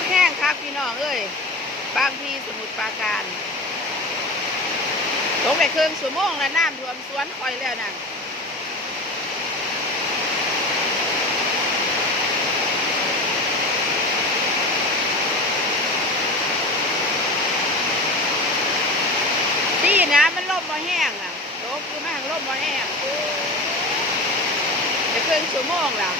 กแห้งครับพี่น้องเอ้ยบางพีสมุทรปราการตกไปครึ่งชั่วโมงแล้วน้ำท่วมสวนคอยแล้วนั่นดีนะมันล่มบ่แห้งอ่ะตกคือมันล่มบ่แห้งไปครึ่งชั่วโมงแล้ว